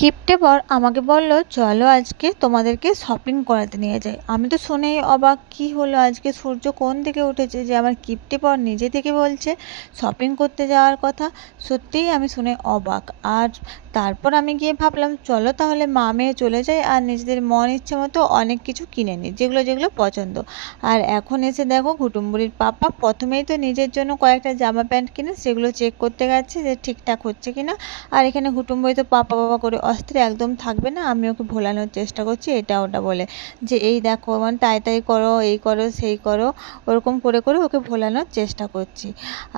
কিপ্টে বর আমাকে বলল, চলো আজকে তোমাদেরকে শপিং করাতে নিয়ে যাই। আমি তো শুনেই অবাক, কি হলো আজকে? সূর্য কোন দিকে উঠেছে যে আমার কিপ্টে বর নিজে থেকে বলছে শপিং করতে যাওয়ার কথা? সত্যিই আমি শুনে অবাক। আর তারপর আমি গিয়ে ভাবলাম, চলো তাহলে মা মেয়ে চলে যাই আর নিজেদের মন ইচ্ছে মতো অনেক কিছু কিনে নিই, যেগুলো যেগুলো পছন্দ। আর এখন এসে দেখো কুটুম্বুরির পাপা প্রথমেই তো নিজের জন্য কয়েকটা জামা প্যান্ট কিনে সেগুলো চেক করতে গেছে যে ঠিকঠাক হচ্ছে কিনা। আর এখানে কুটুম্বুরি তো পাপা পাপা করে অস্থির একদম থাকবে না, আমি ওকে ভোলানোর চেষ্টা করছি, এটা ওটা বলে। যে এই দেখো মানে তাই তাই করো, এই করো, সেই করো, ওরকম করে করে ওকে ভোলানোর চেষ্টা করছি।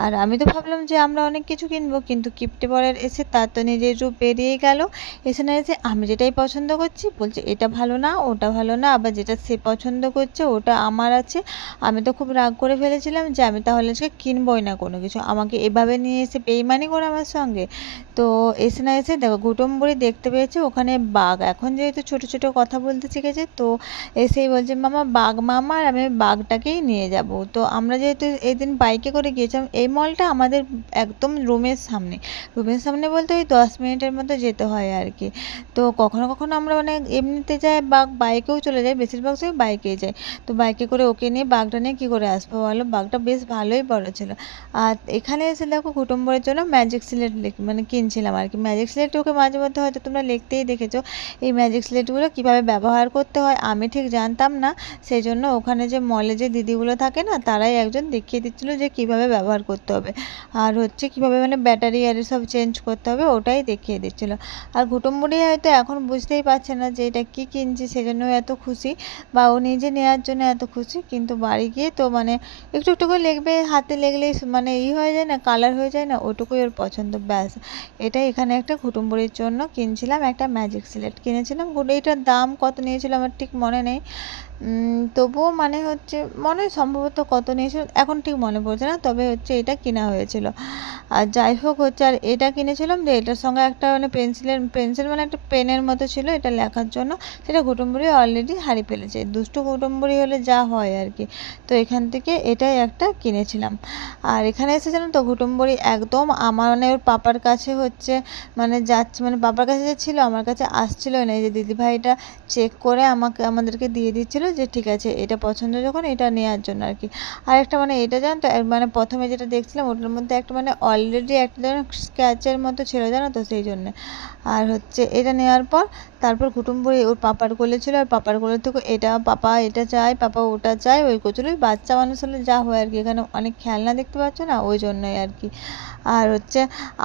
আর আমি তো ভাবলাম যে আমরা অনেক কিছু কিনবো, কিন্তু কিপ্টে পরের এসে তার তো নিজের রূপ বেরিয়ে গেল। এসে না এসে আমি যেটাই পছন্দ করছি, বলছে এটা ভালো না, ওটা ভালো না, আবার যেটা সে পছন্দ করছে, ওটা আমার আছে। আমি তো খুব রাগ করে ফেলেছিলাম যে আমি তাহলে আজকে কিনবই না কোনো কিছু। আমাকে এভাবে নিয়ে এসে বেইমানি করে আমার সঙ্গে। তো এসে না এসে দেখো ঘুটুম্বুরি দেখতে পেয়েছে ওখানে বাঘ। এখন যেহেতু ছোট ছোট কথা বলতে শিখেছে, তো এসেই বলছে, মামা, বাঘ মামা, আর আমি বাঘটাকেই নিয়ে যাব। তো আমরা যেহেতু এদিন বাইকে করে গিয়েছিলাম, এই মলটা আমাদের একদম রুমের সামনে। রুমের সামনে বলতে ওই দশ মিনিটের মতো যেতে হয় আর কি। তো কখনো কখনো আমরা মানে এমনিতে যাই, বাঘ বাইকেও চলে যাই বেশিরভাগ সময় বাইকেই যাই তো বাইকে করে ওকে নিয়ে বাঘটা নিয়ে কী করে আসব বলো? বাঘটা বেশ ভালোই বড় ছিল। আর এখানে এসে দেখো কুটুম্বরের জন্য ম্যাজিক সিলেট মানে কিনছিলাম আর কি। ম্যাজিক সিলেট ওকে মাঝে মধ্যে হয়তো তোমরা লিখতেই দেখেছ এই ম্যাজিক স্লেটগুলো কীভাবে ব্যবহার করতে হয়, আমি ঠিক জানতাম না। সেই জন্য ওখানে যে মলে যে দিদিগুলো থাকে না, তারাই একজন দেখিয়ে দিচ্ছিল যে কীভাবে ব্যবহার করতে হবে। আর হচ্ছে কীভাবে মানে ব্যাটারি আর সব চেঞ্জ করতে হবে, ওটাই দেখিয়ে দিচ্ছিল। আর ঘুটুম্বুড়ি হয়তো এখন বুঝতেই পারছে না যে এটা কী কিনছি সেজন্য এত খুশি। বা ও নিজে নেওয়ার জন্য এত খুশি, কিন্তু বাড়ি গিয়ে তো মানে একটু একটু করে লিখবে, হাতে লেগলেই মানে ই হয়ে যায় না কালার হয়ে যায় না, ওটুকুই ওর পছন্দ, ব্যাস। এটাই এখানে একটা ঘুটুম্বুড়ির জন্য কিনছিলাম, একটা ম্যাজিক সিলেট কিনেছিলাম। এটার দাম কত নিয়েছিল আমার ঠিক মনে নেই। তবুও মানে হচ্ছে, মনে সম্ভবত কত নিয়েছিল, এখন ঠিক মনে পড়ছে না, তবে হচ্ছে এটা কেনা হয়েছিল। আর যাই হোক হচ্ছে, আর এটা কিনেছিলাম যে, এটার সঙ্গে একটা মানে পেন্সিলের, পেন্সিল মানে একটা পেনের মতো ছিল এটা লেখার জন্য। সেটা কুটুম্বুরি অলরেডি হারিয়ে ফেলেছে। দুষ্টু কুটুম্বুরি হলে যা হয় আর কি। তো এখান থেকে এটাই একটা কিনেছিলাম। আর এখানে এসে জানো তো কুটুম্বুরি একদম আমার মানে ওর পাপার কাছে হচ্ছে মানে যাচ্ছে মানে বাবার কাছে যে ছিল আমার কাছে আসছিল না। যে দিদিভাইটা চেক করে আমাকে, আমাদেরকে দিয়ে দিচ্ছিল যে, ঠিক আছে, এটা পছন্দ যখন এটা নেওয়ার জন্য আর কি। আর একটা মানে এটা জানো তো মানে প্রথমে যেটা দেখছিলাম, ওটার মধ্যে একটা মানে অলরেডি একটা ধরনের স্ক্র্যাচের মতো ছিল জানো তো সেই জন্যে। আর হচ্ছে এটা নেওয়ার পর তারপর কুটুম্বুরি ওর পাপার কোলে ছিল, আর পাপার কোলে থেকে এটা পাপা এটা চায়, পাপা ওটা চায়, ওই করছিল। বাচ্চা মানুষ হলে যা হয় আর কি, এখানে অনেক খেলনা দেখতে পাচ্ছ না, ওই জন্যই আর কি। আর হচ্ছে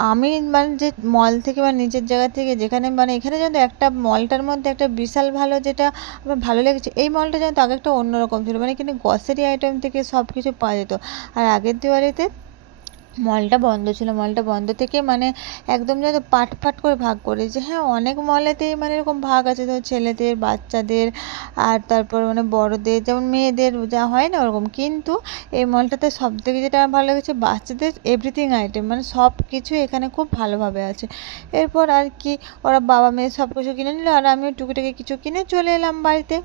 আমি মানে যে মল থেকে বা নিজের জায়গা থেকে যেখানে মানে এখানে যেন একটা মলটার মধ্যে একটা বিশাল ভালো যেটা আমার ভালো লেগেছে, এই মলটা যেন আগে একটা অন্যরকম ছিল মানে এখানে গ্রসারি আইটেম থেকে সব কিছু পাওয়া যেত। আর আগের দিওয়ালিতে মলটা বন্ধ ছিল, মলটা বন্ধ থেকে মানে একদম যেন পাট পাট করে ভাগ করেছে হ্যাঁ অনেক মলেতেই মানে এরকম ভাগ আছে, ধর ছেলেদের, বাচ্চাদের আর তারপর মানে বড়দের, যেমন মেয়েদের যা হয় না ওরকম। কিন্তু এই মলটাতে সব থেকে যেটা আমার ভালো লেগেছে, বাচ্চাদের এভরিথিং আইটেম মানে সব কিছু এখানে খুব ভালোভাবে আছে। এরপর আর কি, ওরা বাবা মেয়ে সব কিছু কিনে নিল আর আমিও টুকিটাকি কিছু কিনে চলে এলাম বাড়িতে।